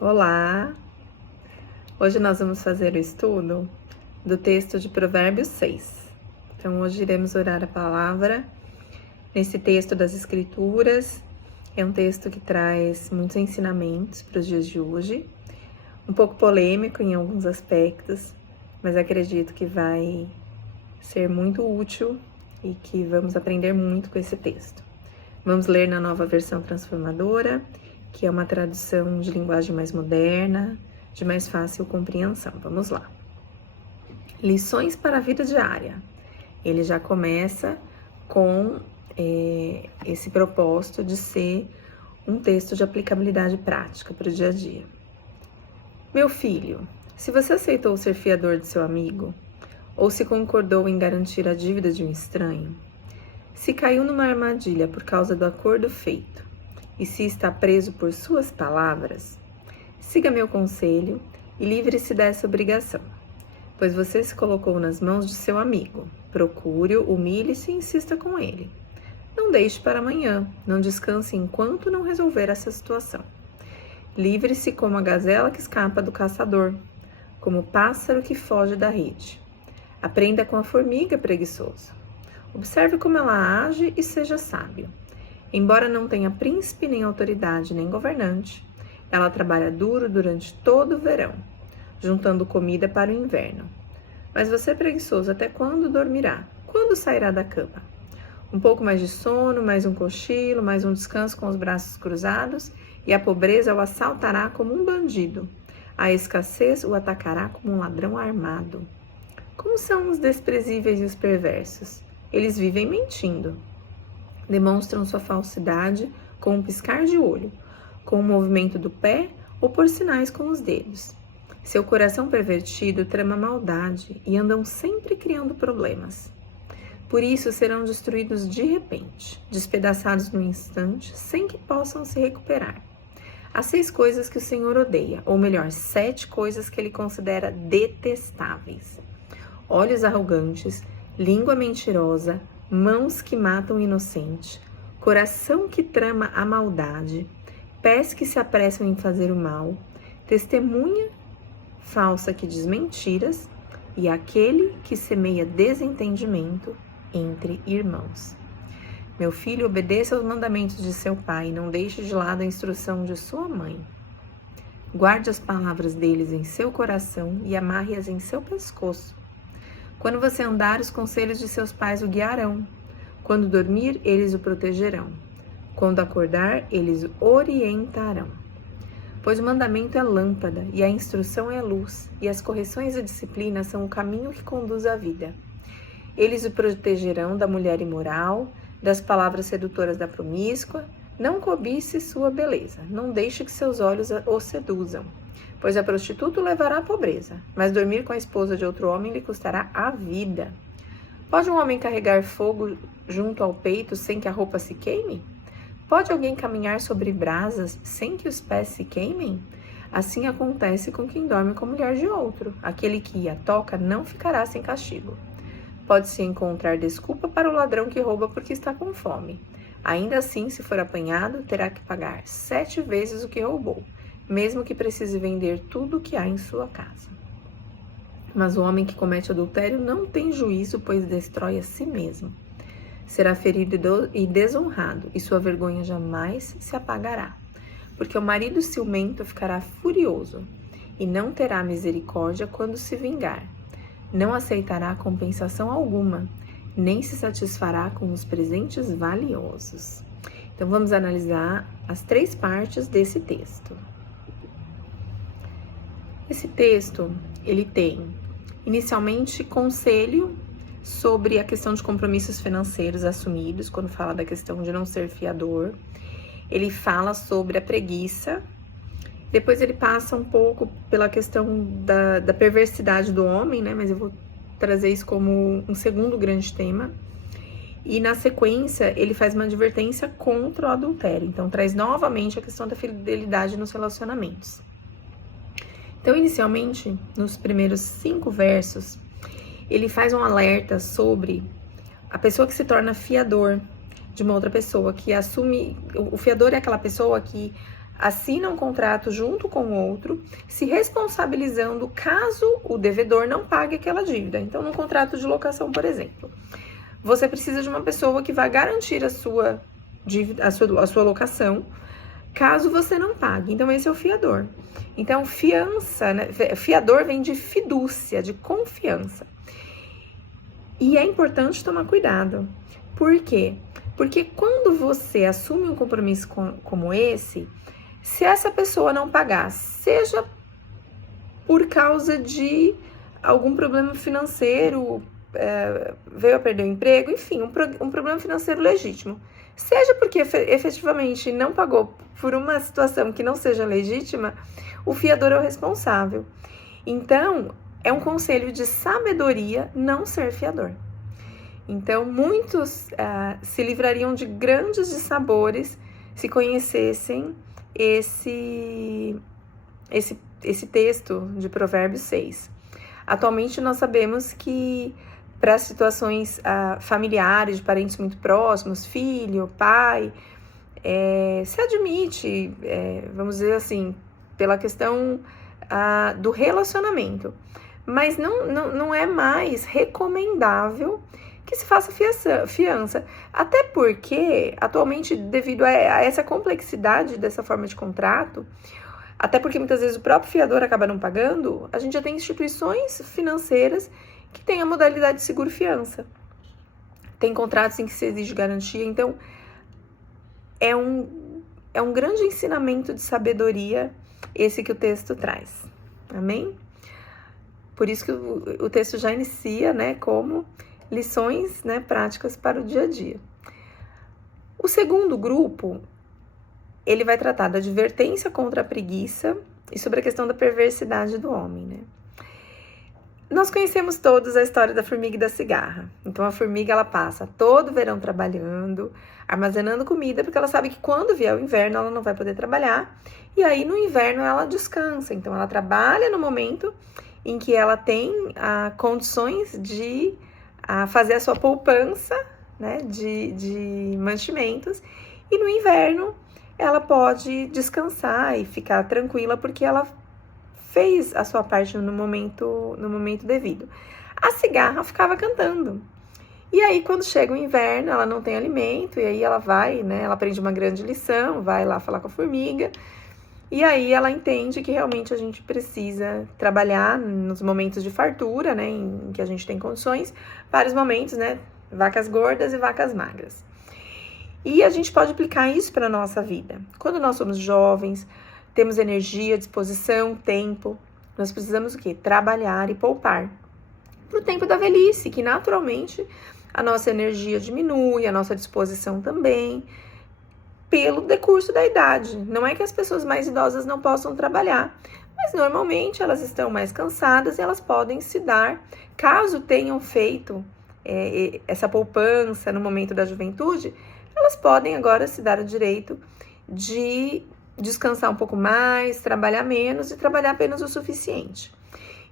Olá! Hoje nós vamos fazer o estudo do texto de Provérbios 6. Então, hoje iremos orar a palavra nesse texto das Escrituras. É um texto que traz muitos ensinamentos para os dias de hoje, um pouco polêmico em alguns aspectos, mas acredito que vai ser muito útil e que vamos aprender muito com esse texto. Vamos ler na Nova Versão Transformadora, que é uma tradução de linguagem mais moderna, de mais fácil compreensão. Vamos lá. Lições para a vida diária. Ele já começa com esse propósito de ser um texto de aplicabilidade prática para o dia a dia. Meu filho, se você aceitou ser fiador de seu amigo, ou se concordou em garantir a dívida de um estranho, se caiu numa armadilha por causa do acordo feito, e se está preso por suas palavras, siga meu conselho e livre-se dessa obrigação, pois você se colocou nas mãos de seu amigo. Procure-o, humilhe-se e insista com ele. Não deixe para amanhã, não descanse enquanto não resolver essa situação. Livre-se como a gazela que escapa do caçador, como o pássaro que foge da rede. Aprenda com a formiga, preguiçoso. Observe como ela age e seja sábio. Embora não tenha príncipe, nem autoridade, nem governante, ela trabalha duro durante todo o verão, juntando comida para o inverno. Mas você, preguiçoso, até quando dormirá? Quando sairá da cama? Um pouco mais de sono, mais um cochilo, mais um descanso com os braços cruzados, e a pobreza o assaltará como um bandido. A escassez o atacará como um ladrão armado. Como são os desprezíveis e os perversos? Eles vivem mentindo. Demonstram sua falsidade com um piscar de olho, com um movimento do pé ou por sinais com os dedos. Seu coração pervertido trama maldade e andam sempre criando problemas. Por isso serão destruídos de repente, despedaçados no instante, sem que possam se recuperar. Há 6 coisas que o Senhor odeia, ou melhor, 7 coisas que ele considera detestáveis: olhos arrogantes, língua mentirosa, mãos que matam o inocente, coração que trama a maldade, pés que se apressam em fazer o mal, testemunha falsa que diz mentiras e aquele que semeia desentendimento entre irmãos. Meu filho, obedeça aos mandamentos de seu pai e não deixe de lado a instrução de sua mãe. Guarde as palavras deles em seu coração e amarre-as em seu pescoço. Quando você andar, os conselhos de seus pais o guiarão. Quando dormir, eles o protegerão. Quando acordar, eles o orientarão. Pois o mandamento é lâmpada, e a instrução é luz, e as correções e disciplina são o caminho que conduz à vida. Eles o protegerão da mulher imoral, das palavras sedutoras da promíscua. Não cobice sua beleza, não deixe que seus olhos o seduzam. Pois a prostituta o levará à pobreza, mas dormir com a esposa de outro homem lhe custará a vida. Pode um homem carregar fogo junto ao peito sem que a roupa se queime? Pode alguém caminhar sobre brasas sem que os pés se queimem? Assim acontece com quem dorme com a mulher de outro. Aquele que a toca não ficará sem castigo. Pode-se encontrar desculpa para o ladrão que rouba porque está com fome. Ainda assim, se for apanhado, terá que pagar 7 vezes o que roubou, mesmo que precise vender tudo o que há em sua casa. Mas o homem que comete adultério não tem juízo, pois destrói a si mesmo. Será ferido e desonrado, e sua vergonha jamais se apagará. Porque o marido ciumento ficará furioso, e não terá misericórdia quando se vingar. Não aceitará compensação alguma, nem se satisfará com os presentes valiosos. Então vamos analisar as 3 partes desse texto. Esse texto, ele tem, inicialmente, conselho sobre a questão de compromissos financeiros assumidos, quando fala da questão de não ser fiador. Ele fala sobre a preguiça. Depois ele passa um pouco pela questão da perversidade do homem, né? Mas eu vou trazer isso como um segundo grande tema. E na sequência, ele faz uma advertência contra o adultério. Então, traz novamente a questão da fidelidade nos relacionamentos. Então, inicialmente, nos primeiros 5 versos, ele faz um alerta sobre a pessoa que se torna fiador de uma outra pessoa, que assume... O fiador é aquela pessoa que assina um contrato junto com o outro, se responsabilizando caso o devedor não pague aquela dívida. Então, num contrato de locação, por exemplo, você precisa de uma pessoa que vai garantir a sua dívida, a sua locação, caso você não pague. Então, esse é o fiador. Então, fiança, né? Fiador vem de fidúcia, de confiança. E é importante tomar cuidado. Por quê? Porque quando você assume um compromisso como esse, se essa pessoa não pagar, seja por causa de algum problema financeiro, veio a perder o emprego, enfim, um problema financeiro legítimo, seja porque efetivamente não pagou por uma situação que não seja legítima, o fiador é o responsável. Então, é um conselho de sabedoria não ser fiador. Então, muitos se livrariam de grandes dissabores se conhecessem esse texto de Provérbios 6. Atualmente, nós sabemos que para situações familiares, de parentes muito próximos, filho, pai, se admite, vamos dizer assim, pela questão do relacionamento. Mas não é mais recomendável que se faça fiança. Até porque, atualmente, devido a essa complexidade dessa forma de contrato, até porque muitas vezes o próprio fiador acaba não pagando, a gente já tem instituições financeiras que têm a modalidade de seguro-fiança. Tem contratos em que se exige garantia. Então, é um grande ensinamento de sabedoria esse que o texto traz. Amém? Por isso que o texto já inicia, né, como lições, né, práticas para o dia a dia. O segundo grupo, ele vai tratar da advertência contra a preguiça e sobre a questão da perversidade do homem, né? Nós conhecemos todos a história da formiga e da cigarra. Então, a formiga, ela passa todo o verão trabalhando, armazenando comida, porque ela sabe que quando vier o inverno, ela não vai poder trabalhar. E aí, no inverno, ela descansa. Então, ela trabalha no momento em que ela tem condições de fazer a sua poupança, né, de mantimentos, e no inverno ela pode descansar e ficar tranquila porque ela fez a sua parte no momento devido. A cigarra ficava cantando. E aí, quando chega o inverno, ela não tem alimento, e aí ela vai, né, ela aprende uma grande lição, vai lá falar com a formiga, e aí ela entende que realmente a gente precisa trabalhar nos momentos de fartura, né, em que a gente tem condições, vários momentos, né, vacas gordas e vacas magras. E a gente pode aplicar isso para a nossa vida. Quando nós somos jovens, temos energia, disposição, tempo, nós precisamos o quê? Trabalhar e poupar. Para o tempo da velhice, que naturalmente a nossa energia diminui, a nossa disposição também, pelo decurso da idade. Não é que as pessoas mais idosas não possam trabalhar, mas normalmente elas estão mais cansadas e elas podem se dar, caso tenham feito essa poupança no momento da juventude, elas podem agora se dar o direito de descansar um pouco mais, trabalhar menos e trabalhar apenas o suficiente.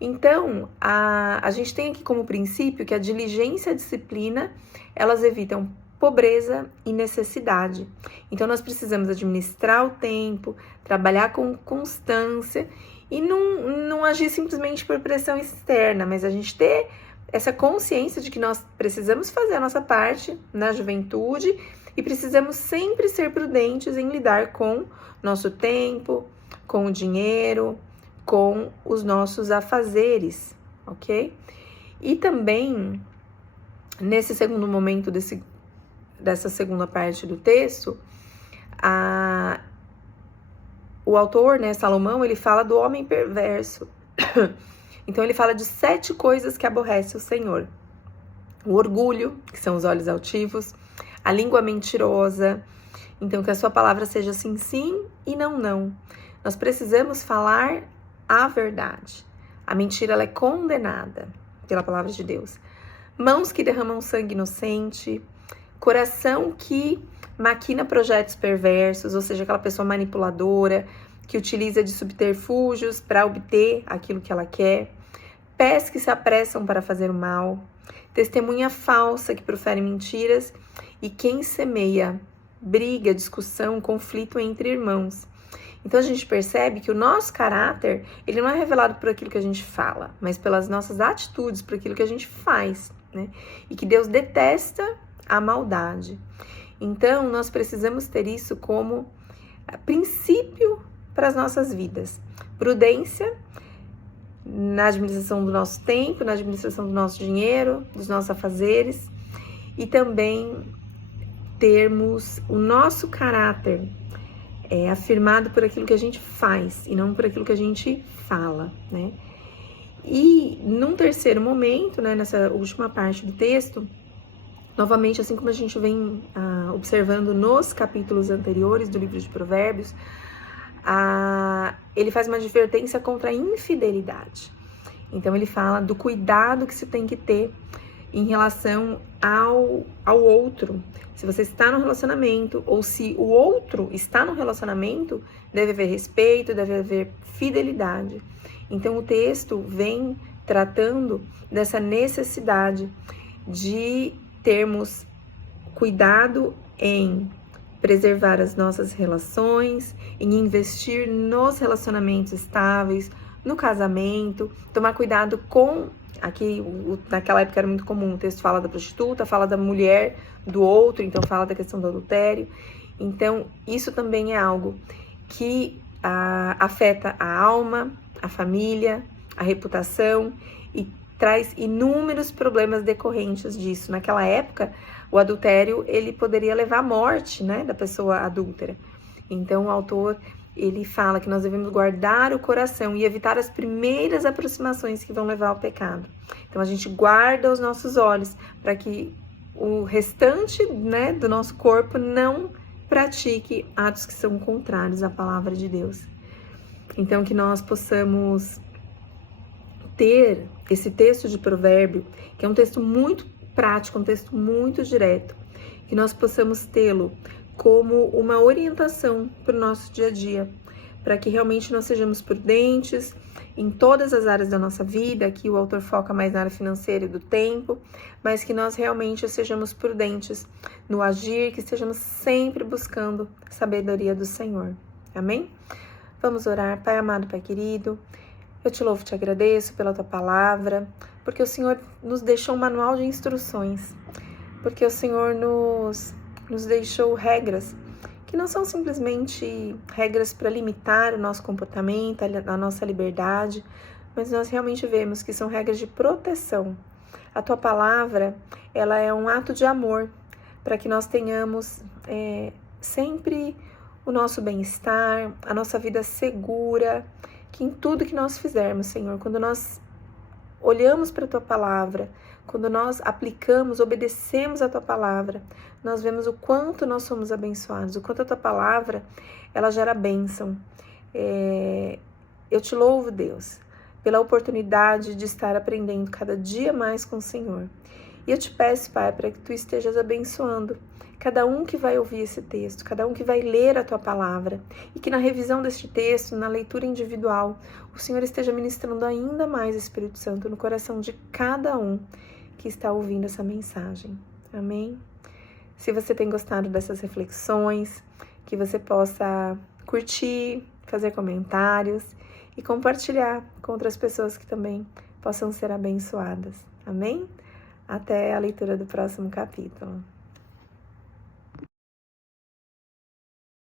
Então, a gente tem aqui como princípio que a diligência e a disciplina, elas evitam pobreza e necessidade. Então, nós precisamos administrar o tempo, trabalhar com constância e não agir simplesmente por pressão externa, mas a gente ter essa consciência de que nós precisamos fazer a nossa parte na juventude e precisamos sempre ser prudentes em lidar com nosso tempo, com o dinheiro, com os nossos afazeres, ok? E também, nesse segundo momento dessa segunda parte do texto, o autor, né, Salomão, ele fala do homem perverso. Então, ele fala de 7 coisas que aborrece o Senhor. O orgulho, que são os olhos altivos, a língua mentirosa. Então, que a sua palavra seja sim, sim e não, não. Nós precisamos falar a verdade. A mentira, ela é condenada pela palavra de Deus. Mãos que derramam sangue inocente, coração que maquina projetos perversos, ou seja, aquela pessoa manipuladora, que utiliza de subterfúgios para obter aquilo que ela quer, pés que se apressam para fazer o mal, testemunha falsa que profere mentiras e quem semeia briga, discussão, conflito entre irmãos. Então a gente percebe que o nosso caráter, ele não é revelado por aquilo que a gente fala, mas pelas nossas atitudes, por aquilo que a gente faz, né? E que Deus detesta a maldade. Então nós precisamos ter isso como princípio para as nossas vidas. Prudência na administração do nosso tempo, na administração do nosso dinheiro, dos nossos afazeres, e também termos o nosso caráter afirmado por aquilo que a gente faz e não por aquilo que a gente fala, né? E num terceiro momento, né, nessa última parte do texto, novamente, assim como a gente vem observando nos capítulos anteriores do livro de Provérbios, ele faz uma advertência contra a infidelidade. Então ele fala do cuidado que se tem que ter em relação ao outro. Se você está no relacionamento ou se o outro está no relacionamento, deve haver respeito, deve haver fidelidade. Então o texto vem tratando dessa necessidade de termos cuidado em preservar as nossas relações, em investir nos relacionamentos estáveis, no casamento, tomar cuidado com... Aqui, naquela época era muito comum, o texto fala da prostituta, fala da mulher do outro, então fala da questão do adultério. Então, isso também é algo que afeta a alma, a família, a reputação e traz inúmeros problemas decorrentes disso. Naquela época, o adultério, ele poderia levar à morte, né, da pessoa adúltera. Então, o autor... ele fala que nós devemos guardar o coração e evitar as primeiras aproximações que vão levar ao pecado. Então, a gente guarda os nossos olhos para que o restante, né, do nosso corpo não pratique atos que são contrários à palavra de Deus. Então, que nós possamos ter esse texto de Provérbio, que é um texto muito prático, um texto muito direto, que nós possamos tê-lo como uma orientação para o nosso dia a dia, para que realmente nós sejamos prudentes em todas as áreas da nossa vida. Aqui o autor foca mais na área financeira e do tempo, mas que nós realmente sejamos prudentes no agir, que estejamos sempre buscando a sabedoria do Senhor. Amém? Vamos orar. Pai amado, Pai querido, eu te louvo e te agradeço pela tua palavra, porque o Senhor nos deixou um manual de instruções, porque o Senhor nos deixou regras que não são simplesmente regras para limitar o nosso comportamento, a nossa liberdade, mas nós realmente vemos que são regras de proteção. A tua palavra, ela é um ato de amor para que nós tenhamos sempre o nosso bem-estar, a nossa vida segura, que em tudo que nós fizermos, Senhor, quando nós olhamos para a tua palavra, quando nós aplicamos, obedecemos a tua palavra, nós vemos o quanto nós somos abençoados, o quanto a tua palavra, ela gera bênção. Eu te louvo, Deus, pela oportunidade de estar aprendendo cada dia mais com o Senhor. E eu te peço, Pai, para que tu estejas abençoando cada um que vai ouvir esse texto, cada um que vai ler a tua palavra, e que na revisão deste texto, na leitura individual, o Senhor esteja ministrando ainda mais, Espírito Santo, no coração de cada um que está ouvindo essa mensagem. Amém? Se você tem gostado dessas reflexões, que você possa curtir, fazer comentários e compartilhar com outras pessoas que também possam ser abençoadas. Amém? Até a leitura do próximo capítulo.